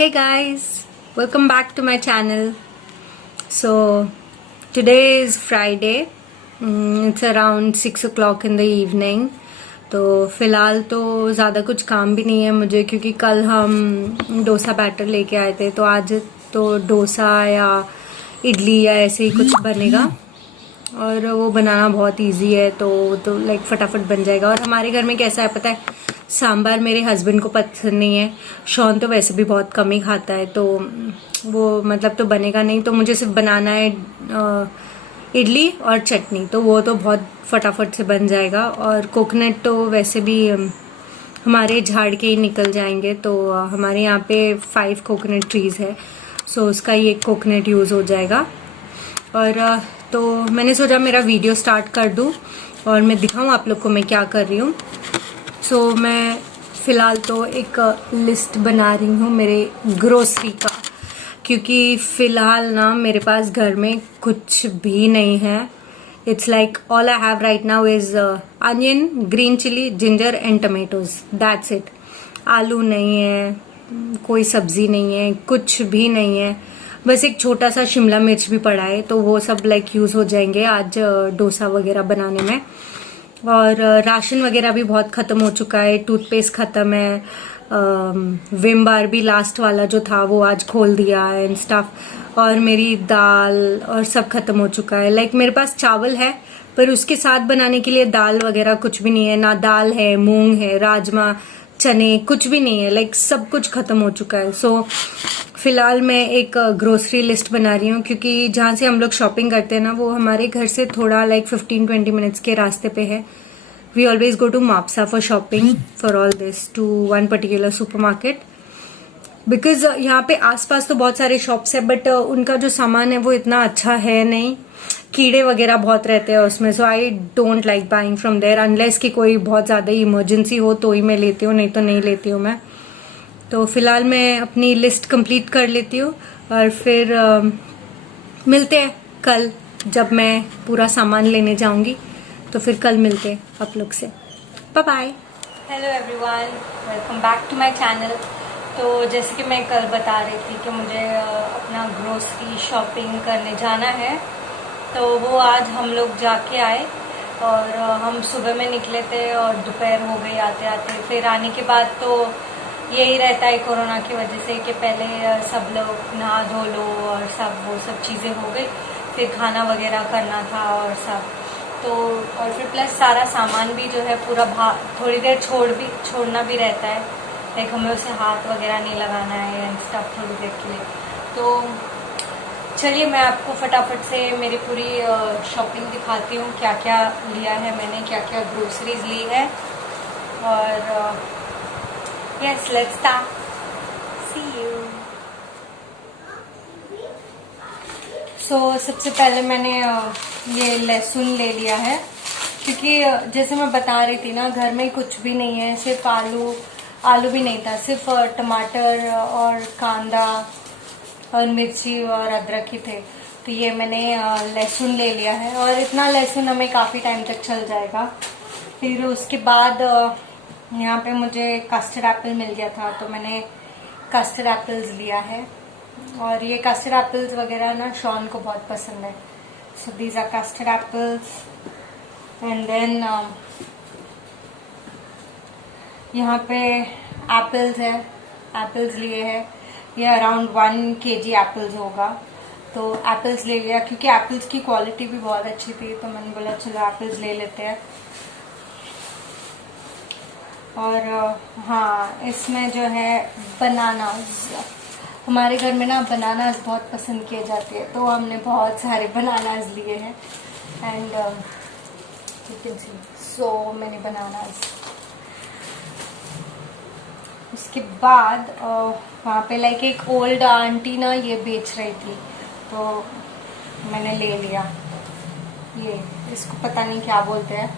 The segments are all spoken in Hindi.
Hey guys, welcome back to my channel. So today is Friday. It's around 6 o'clock in the evening. तो फ़िलहाल तो ज़्यादा कुछ काम भी नहीं है मुझे, क्योंकि कल हम डोसा बैटर लेके आए थे। तो आज तो डोसा या इडली या ऐसे ही कुछ बनेगा, और वो बनाना बहुत इजी है। तो लाइक फटाफट बन जाएगा। और हमारे घर में कैसा है पता है, सांभर मेरे हस्बैंड को पसंद नहीं है। शॉन तो वैसे भी बहुत कम ही खाता है, तो वो मतलब तो बनेगा नहीं। तो मुझे सिर्फ बनाना है इडली और चटनी, तो वो तो बहुत फटाफट से बन जाएगा। और कोकोनट तो वैसे भी हमारे झाड़ के ही निकल जाएंगे। तो हमारे यहाँ पे 5 कोकोनट ट्रीज़ है, सो उसका ही एक कोकोनट यूज़ हो जाएगा। और तो मैंने सोचा मेरा वीडियो स्टार्ट कर दूँ और मैं दिखाऊँ आप लोग को मैं क्या कर रही हूँ। सो मैं फ़िलहाल तो एक लिस्ट बना रही हूँ मेरे ग्रोसरी का, क्योंकि फ़िलहाल ना मेरे पास घर में कुछ भी नहीं है। It's like all I have right now is onion, green chilli, ginger and tomatoes, that's it. आलू नहीं है, कोई सब्ज़ी नहीं है, कुछ भी नहीं है। बस एक छोटा सा शिमला मिर्च भी पड़ा है, तो वो सब लाइक यूज़ हो जाएंगे आज डोसा वगैरह बनाने में। और राशन वगैरह भी बहुत ख़त्म हो चुका है, टूथपेस्ट ख़त्म है, विम बार भी लास्ट वाला जो था वो आज खोल दिया है एंड स्टफ। और मेरी दाल और सब ख़त्म हो चुका है। लाइक मेरे पास चावल है, पर उसके साथ बनाने के लिए दाल वगैरह कुछ भी नहीं है। ना दाल है, मूंग है, राजमा, चने, कुछ भी नहीं है। लाइक सब कुछ ख़त्म हो चुका है। सो फिलहाल मैं एक ग्रोसरी लिस्ट बना रही हूँ, क्योंकि जहाँ से हम लोग शॉपिंग करते हैं ना, वो हमारे घर से थोड़ा लाइक 15-20 मिनट्स के रास्ते पे है। We always go to Mapusa for shopping for all this, to one particular supermarket. Because यहाँ पे आसपास तो बहुत सारे शॉप्स है, बट उनका जो सामान है वो इतना अच्छा है नहीं, कीड़े वगैरह बहुत रहते हैं उसमें। So I don't like buying from there, unless कि कोई बहुत ज़्यादा इमरजेंसी हो तो ही मैं लेती हूँ, नहीं तो नहीं लेती हूँ मैं। तो फिलहाल मैं अपनी लिस्ट कंप्लीट कर लेती हूँ, और फिर मिलते हैं कल जब मैं पूरा सामान लेने जाऊंगी। तो फिर कल मिलते हैं आप लोग से। Bye bye. Hello everyone, welcome back to my channel. तो जैसे कि मैं कल बता रही थी कि मुझे अपना ग्रोसरी शॉपिंग करने जाना है, तो वो आज हम लोग जाके आए। और हम सुबह में निकले थे और दोपहर हो गई आते आते। फिर आने के बाद तो यही रहता है कोरोना की वजह से कि पहले सब लोग नहा धो लो और सब वो सब चीज़ें हो गई, फिर खाना वगैरह करना था और सब। तो और फिर प्लस सारा सामान भी जो है पूरा थोड़ी देर छोड़ना भी रहता है। लाइक हमें उसे हाथ वगैरह नहीं लगाना है एंड स्टफ थोड़ी देर के लिए। तो चलिए मैं आपको फटाफट से मेरी पूरी शॉपिंग दिखाती हूँ, क्या क्या लिया है मैंने, क्या क्या ग्रोसरीज ली है। और Yes, let's start. See you. So सबसे पहले मैंने ये लहसुन ले लिया है, क्योंकि जैसे मैं बता रही थी ना, घर में कुछ भी नहीं है। सिर्फ आलू भी नहीं था, सिर्फ टमाटर और कांदा और मिर्ची और अदरक ही थे। तो ये मैंने लहसुन ले लिया है, और इतना लहसुन हमें काफ़ी टाइम तक चल जाएगा। फिर उसके बाद यहाँ पे मुझे कस्टर्ड एप्पल मिल गया था, तो मैंने कस्टर्ड एप्पल्स लिया है। और ये कस्टर्ड एप्पल्स वगैरह ना शॉन को बहुत पसंद है। So these are custard apples. And then यहाँ पे एप्पल्स है, एप्पल्स लिए हैं। ये अराउंड 1 kg एप्पल्स होगा। तो एप्पल्स ले लिया, क्योंकि एप्पल्स की क्वालिटी भी बहुत अच्छी थी, तो मैंने बोला चलो एप्पल्स ले लेते हैं। और हाँ, इसमें जो है बनानास, हमारे घर में ना बनानास बहुत पसंद किए जाते हैं, तो हमने बहुत सारे बनानास लिए हैं। And you can see so many bananas. उसके बाद वहाँ पे लाइक एक ओल्ड आंटी ना ये बेच रही थी, तो मैंने ले लिया। ये इसको पता नहीं क्या बोलते हैं,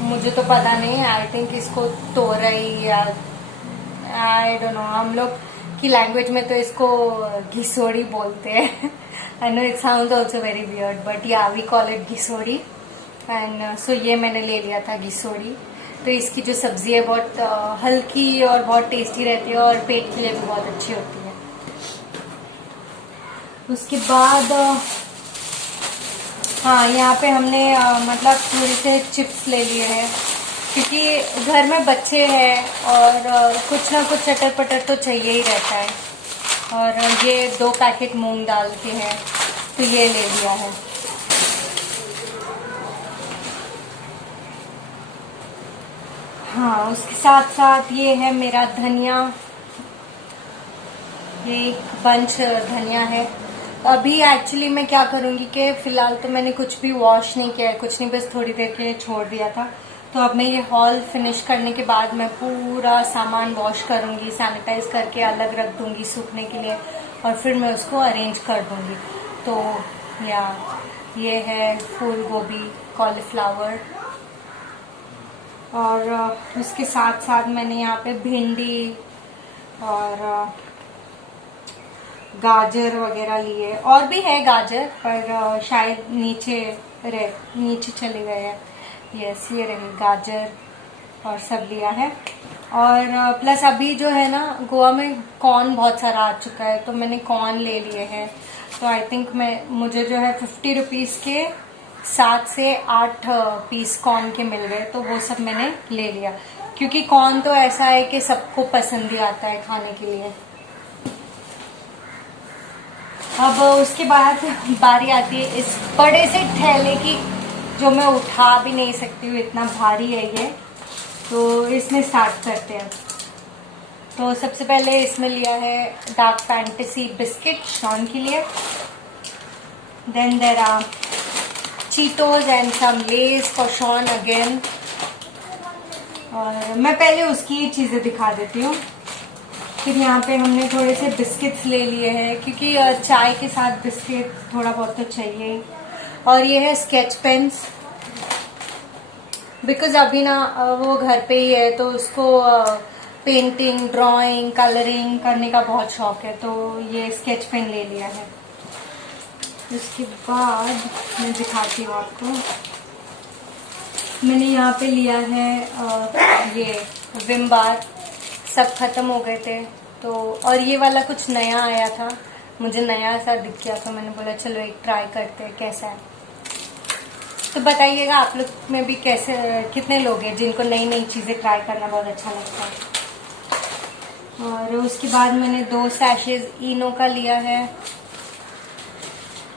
मुझे तो पता नहीं। आई थिंक इसको तोरई या आई डोंट नो, हम लोग की लैंग्वेज में तो इसको घिसोड़ी बोलते हैं। I know it sounds also very weird, but yeah we call it घिसोड़ी। एंड सो ये मैंने ले लिया था घिसोड़ी। तो इसकी जो सब्जी है बहुत हल्की और बहुत टेस्टी रहती है और पेट के लिए भी बहुत अच्छी होती है। उसके बाद हाँ, यहाँ पे हमने मतलब थोड़े से चिप्स ले लिए हैं क्योंकि घर में बच्चे हैं और कुछ ना कुछ चटर पटर तो चाहिए ही रहता है। और ये 2 पैकेट मूंग दाल के हैं तो ये ले लिया है। हाँ, उसके साथ साथ ये है मेरा धनिया, एक बंच धनिया है। अभी एक्चुअली मैं क्या करूँगी कि फ़िलहाल तो मैंने कुछ भी वॉश नहीं किया है, कुछ नहीं, बस थोड़ी देर के लिए छोड़ दिया था। तो अब मैं ये हॉल फिनिश करने के बाद मैं पूरा सामान वॉश करूँगी, सैनिटाइज करके अलग रख दूँगी सूखने के लिए और फिर मैं उसको अरेंज कर दूँगी। तो ये है फूल गोभी, कॉलीफ्लावर और उसके साथ साथ मैंने यहाँ पे भिंडी और गाजर वगैरह लिए। और भी है गाजर पर शायद नीचे चले गए हैं। यस, ये रहे गाजर और सब लिया है। और प्लस अभी जो है ना, गोवा में कॉर्न बहुत सारा आ चुका है तो मैंने कॉर्न ले लिए हैं। तो आई थिंक मुझे जो है 50 रुपीज़ के 7 से 8 पीस कॉर्न के मिल गए, तो वो सब मैंने ले लिया क्योंकि कॉर्न तो ऐसा है कि सबको पसंद ही आता है खाने के लिए। अब उसके बाद बारी आती है इस बड़े से थैले की जो मैं उठा भी नहीं सकती हूँ, इतना भारी है ये। तो इसमें स्टार्ट करते हैं। तो सबसे पहले इसमें लिया है डार्क फैंटेसी बिस्किट शॉन के लिए। Then there are Cheetos and some Lay's for Shawn again. और मैं पहले उसकी चीज़ें दिखा देती हूँ। फिर यहाँ पे हमने थोड़े से बिस्किट्स ले लिए हैं क्योंकि चाय के साथ बिस्किट थोड़ा बहुत तो चाहिए। और ये है स्केच पेन्स, बिकॉज अभी ना वो घर पे ही है तो उसको पेंटिंग, ड्राइंग, कलरिंग करने का बहुत शौक है, तो ये स्केच पेन ले लिया है। उसके बाद मैं दिखाती हूँ आपको, मैंने यहाँ पे लिया है ये विम बार, सब खत्म हो गए थे तो, और ये वाला कुछ नया आया था, मुझे नया सा दिख गया तो मैंने बोला चलो एक ट्राई करते हैं कैसा है। तो बताइएगा आप लोग में भी कितने लोग हैं जिनको नई नई चीज़ें ट्राई करना बहुत अच्छा लगता है। और उसके बाद मैंने 2 सैशेज इनो का लिया है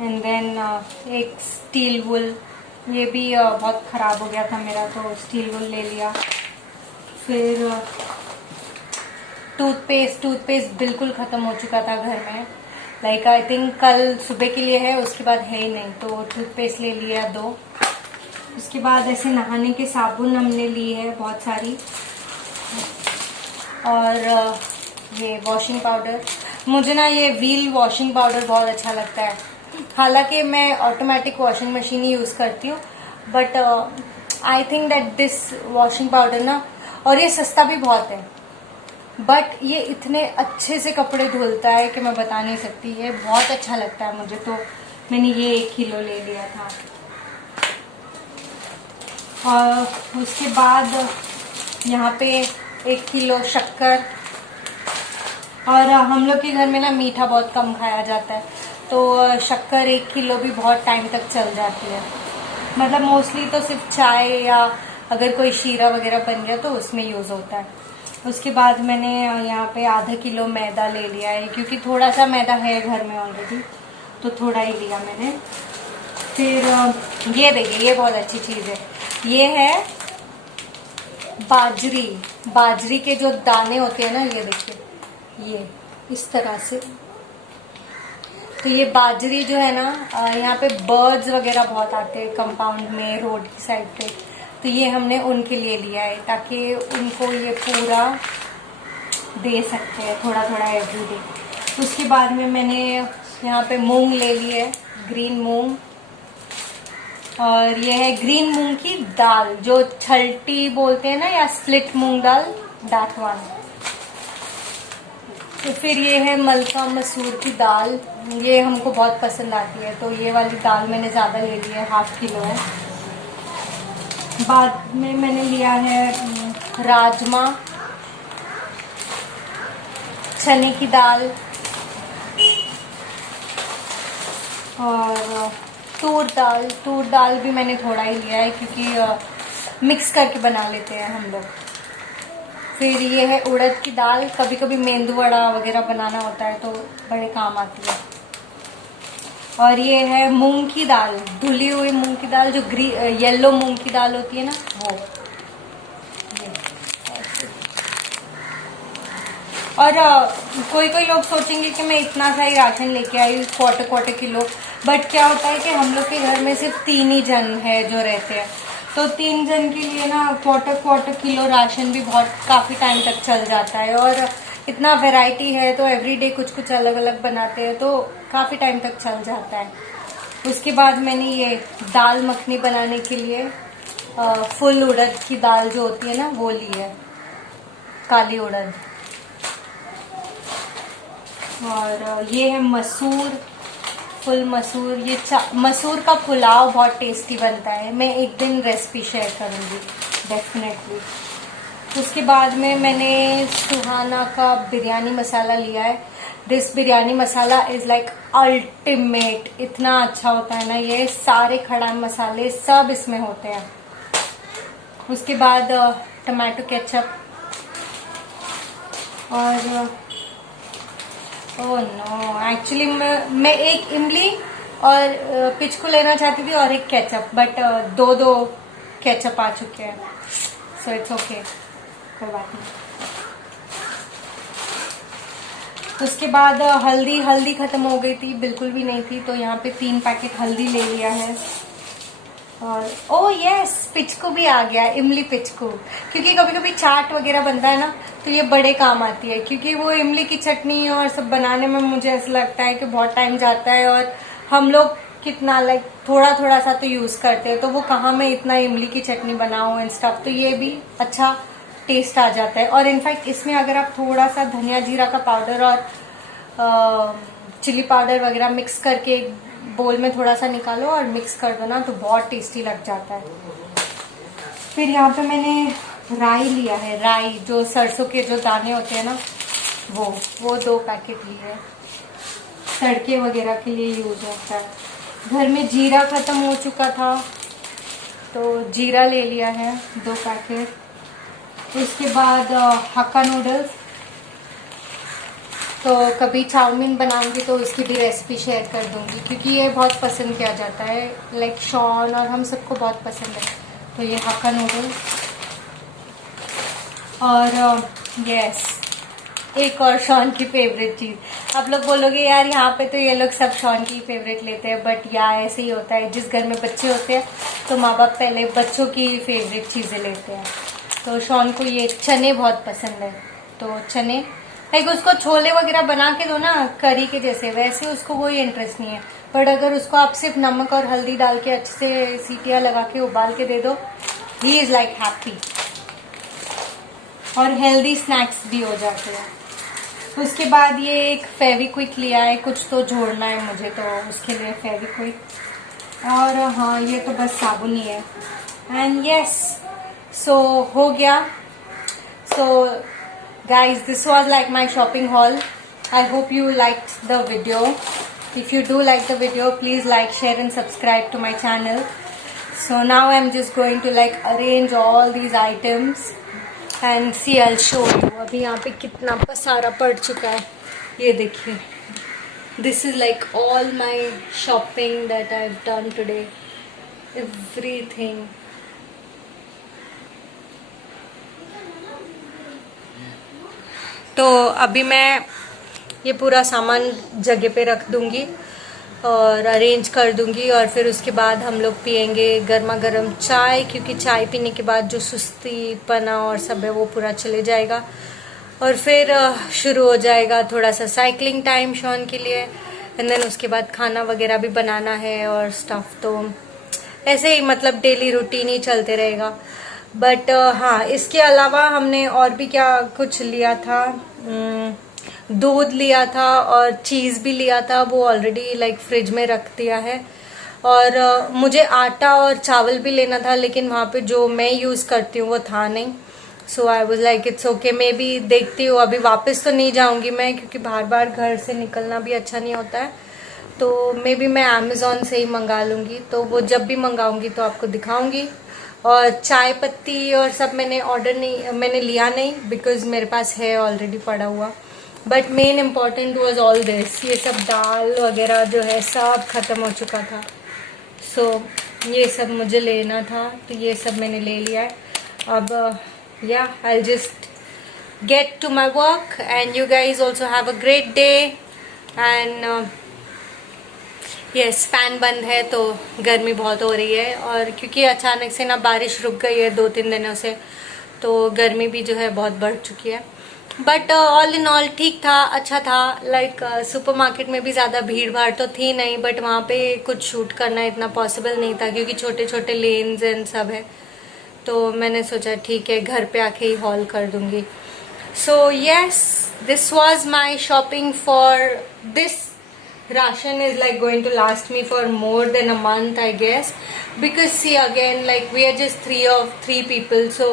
एंड देन एक स्टील वुल, ये भी बहुत ख़राब हो गया था मेरा तो स्टील वुल ले लिया। फिर टूथपेस्ट बिल्कुल ख़त्म हो चुका था घर में, लाइक आई थिंक कल सुबह के लिए है, उसके बाद है ही नहीं, तो टूथपेस्ट ले लिया 2। उसके बाद ऐसे नहाने के साबुन हमने ली है बहुत सारी। और ये वॉशिंग पाउडर, मुझे ना ये व्हील वॉशिंग पाउडर बहुत अच्छा लगता है। हालांकि मैं ऑटोमेटिक वॉशिंग मशीन ही यूज़ करती हूँ, but I think that this washing powder ना, और ये सस्ता भी बहुत है, बट ये इतने अच्छे से कपड़े धुलता है कि मैं बता नहीं सकती, ये बहुत अच्छा लगता है मुझे, तो मैंने ये 1 किलो ले लिया था। और उसके बाद यहाँ पे 1 किलो शक्कर, और हम लोग के घर में ना मीठा बहुत कम खाया जाता है तो शक्कर 1 किलो भी बहुत टाइम तक चल जाती है, मतलब मोस्टली तो सिर्फ चाय या अगर कोई शीरा वगैरह बन गया तो उसमें यूज़ होता है। उसके बाद मैंने यहाँ पे आधा किलो मैदा ले लिया है क्योंकि थोड़ा सा मैदा है घर में ऑलरेडी, तो थोड़ा ही लिया मैंने। फिर ये देखिए, ये बहुत अच्छी चीज़ है, ये है बाजरी के जो दाने होते हैं ना, ये देखिए, ये इस तरह से। तो ये बाजरी जो है ना, यहाँ पे बर्ड्स वगैरह बहुत आते हैं कंपाउंड में, रोड की साइड पे, तो ये हमने उनके लिए लिया है ताकि उनको ये पूरा दे सकते हैं थोड़ा थोड़ा एवरीडे। उसके बाद में मैंने यहाँ पे मूंग ले ली है, ग्रीन मूंग, और ये है ग्रीन मूंग की दाल जो छल्टी बोलते हैं ना, या split moong dal, that one. तो फिर ये है मलका मसूर की दाल, ये हमको बहुत पसंद आती है, तो ये वाली दाल मैंने ज़्यादा ले ली है, ½ किलो है। बाद में मैंने लिया है राजमा, चने की दाल और तूर दाल भी मैंने थोड़ा ही लिया है क्योंकि मिक्स करके बना लेते हैं हम लोग। फिर ये है उड़द की दाल, कभी कभी मेंदू वड़ा वगैरह बनाना होता है तो बड़े काम आती है। और ये है मूंग की दाल, धुली हुई मूंग की दाल, जो येलो मूंग की दाल होती है ना, वो। और कोई कोई लोग सोचेंगे कि मैं इतना सा ही राशन लेके आई, क्वार्टर किलो, बट क्या होता है कि हम लोग के घर में सिर्फ 3 ही जन है जो रहते हैं, तो 3 जन के लिए ना क्वार्टर किलो राशन भी काफ़ी टाइम तक चल जाता है। और इतना वैरायटी है तो एवरीडे कुछ कुछ अलग अलग बनाते हैं तो काफ़ी टाइम तक चल जाता है। उसके बाद मैंने ये दाल मखनी बनाने के लिए फुल उड़द की दाल जो होती है ना, वो ली है, काली उड़द। और ये है मसूर, फुल मसूर। ये मसूर का पुलाव बहुत टेस्टी बनता है, मैं एक दिन रेसिपी शेयर करूँगी डेफिनेटली। उसके बाद में मैंने सुहाना का बिरयानी मसाला लिया है। This biryani masala is like ultimate, इतना अच्छा होता है ना ये, सारे खड़ा मसाले सब इसमें होते हैं। उसके बाद टमाटो केचप और ओह नो, एक्चुअली मैं एक इमली और पिचकू लेना चाहती थी और एक केचप, बट दो केचप आ चुके हैं, सो इट्स ओके, कोई बात नहीं। उसके बाद हल्दी खत्म हो गई थी, बिल्कुल भी नहीं थी, तो यहाँ पे 3 पैकेट हल्दी ले लिया है। और ओह यस, पिचकू भी आ गया, इमली पिचकू, क्योंकि कभी कभी चाट वगैरह बनता है ना तो ये बड़े काम आती है, क्योंकि वो इमली की चटनी और सब बनाने में मुझे ऐसा लगता है कि बहुत टाइम जाता है, और हम लोग कितना लाइक थोड़ा सा तो यूज करते हैं, तो वो कहाँ मैं इतना इमली की चटनी बनाऊं एंड स्टफ, तो ये भी अच्छा टेस्ट आ जाता है। और इनफैक्ट इसमें अगर आप थोड़ा सा धनिया जीरा का पाउडर और चिली पाउडर वगैरह मिक्स करके बोल में थोड़ा सा निकालो और मिक्स कर दो ना, तो बहुत टेस्टी लग जाता है। फिर यहाँ पे मैंने राई लिया है, राई जो सरसों के जो दाने होते हैं ना, वो 2 पैकेट लिए, तड़के वगैरह के लिए यूज होता है। घर में जीरा खत्म हो चुका था तो जीरा ले लिया है 2 पैकेट। उसके बाद हक्का नूडल्स, तो कभी चाउमीन बनाऊंगी तो उसकी भी रेसिपी शेयर कर दूंगी, क्योंकि ये बहुत पसंद किया जाता है, लाइक शॉन और हम सबको बहुत पसंद है। तो ये हक्का नूडल्स और यस, एक और शॉन की फेवरेट चीज़। आप लोग बोलोगे यार यहाँ पे तो ये लोग सब शॉन की फेवरेट लेते हैं, बट या ऐसे ही होता है, जिस घर में बच्चे होते हैं तो माँ बाप पहले बच्चों की फेवरेट चीज़ें लेते हैं। तो शॉन को ये चने बहुत पसंद है, तो चने लाइक उसको छोले वगैरह बना के दो ना करी के जैसे, वैसे उसको कोई इंटरेस्ट नहीं है, बट अगर उसको आप सिर्फ नमक और हल्दी डाल के अच्छे से सीटियाँ लगा के उबाल के दे दो, ही इज़ लाइक हैप्पी। और हेल्दी स्नैक्स भी हो जाते हैं। उसके बाद ये एक फेविक्विक लिया है, कुछ तो जोड़ना है मुझे, तो उसके लिए फेविक्विक। और हाँ, ये तो बस साबुन ही है। एंड यस, सो हो गया। सो guys, this was like my shopping haul. I hope you liked the video. If you do like the video, please like, share and subscribe to my channel. So now I'm just going to like arrange all these items and see, I'll show you. अभी यहाँ पे कितना पसारा पड़ चुका है, ये देखिए। This is like all my shopping that I've done today. Everything. तो अभी मैं ये पूरा सामान जगह पे रख दूंगी और अरेंज कर दूंगी, और फिर उसके बाद हम लोग पियेंगे गर्मा गर्म चाय, क्योंकि चाय पीने के बाद जो सुस्ती पना और सब है वो पूरा चले जाएगा। और फिर शुरू हो जाएगा थोड़ा सा साइकिलिंग टाइम शॉन के लिए, एंड देन उसके बाद खाना वगैरह भी बनाना है और स्टफ। तो ऐसे ही मतलब डेली रूटीन ही चलते रहेगा। बट हाँ, इसके अलावा हमने और भी क्या कुछ लिया था, दूध लिया था और चीज़ भी लिया था, वो ऑलरेडी लाइक फ्रिज में रख दिया है। और मुझे आटा और चावल भी लेना था, लेकिन वहाँ पे जो मैं यूज़ करती हूँ वो था नहीं, so I was like it's okay, maybe देखती हूँ, अभी वापस तो नहीं जाऊंगी मैं क्योंकि बार बार घर से निकलना भी अच्छा नहीं होता है। तो मे बी मैं अमेज़ॉन से ही मंगा लूँगी, तो वो जब भी मंगाऊंगी तो आपको दिखाऊंगी। और चाय पत्ती और सब मैंने ऑर्डर नहीं, मैंने लिया नहीं बिकॉज मेरे पास है ऑलरेडी पड़ा हुआ। But main important was all this, ये सब दाल वगैरह जो है सब खत्म हो चुका था। सो ये सब मुझे लेना था, तो ये सब मैंने ले लिया है। अब yeah I just get to my work and you guys also have a great day. And yes, fan बंद है तो गर्मी बहुत हो रही है, और क्योंकि अचानक से ना बारिश रुक गई है 2-3 दिनों से, तो गर्मी भी जो है बहुत बढ़ चुकी है। बट ऑल इन ऑल ठीक था, अच्छा था। लाइक सुपरमार्केट में भी ज़्यादा भीड़ भाड़ तो थी नहीं, बट वहाँ पे कुछ शूट करना इतना पॉसिबल नहीं था क्योंकि छोटे छोटे लेन्स एंड सब है। तो मैंने सोचा ठीक है घर पे आके ही हॉल कर दूंगी। So yes, this was my shopping for this ration is like going to last me for more than a month I guess, because see again like we are just three people, so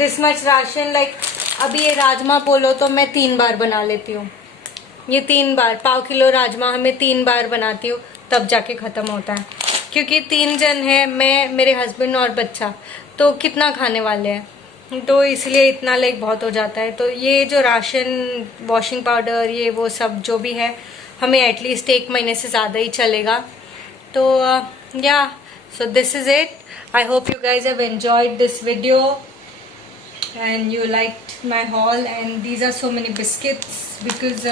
this much ration, like अभी ये राजमा बोलो तो मैं 3 बार बना लेती हूँ। ये 3 बार, 1/4 किलो राजमा हमें 3 बार बनाती हूँ तब जाके ख़त्म होता है, क्योंकि 3 जन है, मैं, मेरे हस्बैंड और बच्चा, तो कितना खाने वाले हैं, तो इसलिए इतना लाइक बहुत हो जाता है। तो ये जो राशन, वॉशिंग पाउडर, ये वो सब जो भी है, हमें एटलीस्ट 1 महीने से ज़्यादा ही चलेगा। तो या so this is it. I hope you guys have enjoyed this video and you liked my haul, and these are so many biscuits because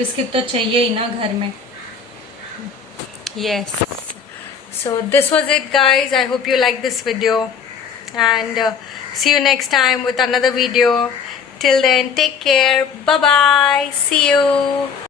biscuit तो चाहिए ही ना घर में। Yes, so this was it guys. I hope you liked this video, and see you next time with another video. Till then, take care, bye bye, see you.